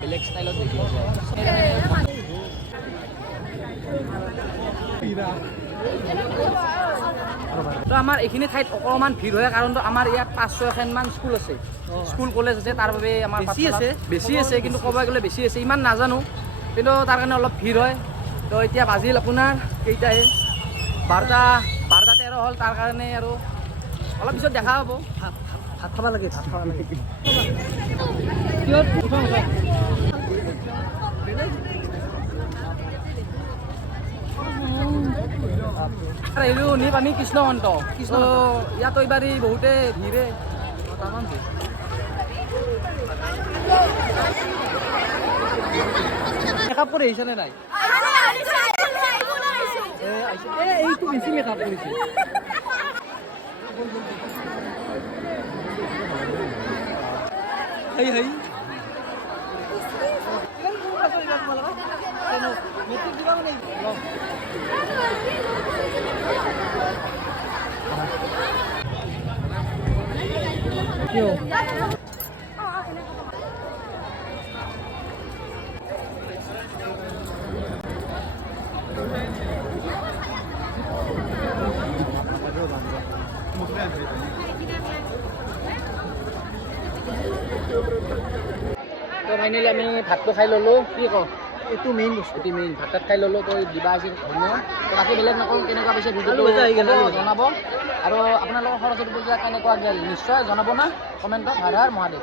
বেলেগ ষ্টাইলত দেখি আছে তো আমাৰ এইখিনি ঠাইত অকণমান ভিৰ হয় কাৰণটো আমাৰ ইয়াত 5-6খনমান স্কুল আছে স্কুল কলেজ আছে তাৰ বাবে আমাৰ বেছি আছে কিন্তু ক'ব গ'লে বেছি আছে ইমান নাজানো কিন্তু তাৰ কাৰণে অলপ ভিৰ হয় তো এতিয়া বাজিল আপোনাৰ কেইটাহে 12:13 হ'ল তাৰ কাৰণে আৰু অলপ পিছত দেখা হ'ব ভাত খাব লাগে আহিলোঁ নিপ আমি কৃষ্ণকান্ত ইয়াতো এইবাৰ বহুতে ভিৰে তামান ভিৰ মেকআপ কৰি আহিছেনে নাই এইটো বেছি মেকআপ কৰিছে হেই হেই তো ফাইনেলি আমি ভাতটো খাই ল'লোঁ কি কওঁ এইটো মেইন বস্তু এইটো মেইন ভাত খাই ল'লোঁ তো দিবা আজি ধন্যবাদ তো বাকী বেলেগ নকওঁ কেনেকুৱা পাইছে ভিডিঅ'টো জনাব আৰু আপোনালোকৰ সৰস্বতী পূজা কেনেকুৱা গ'ল নিশ্চয় জনাব না কমেণ্টত হৰ হৰ মহাদেৱ।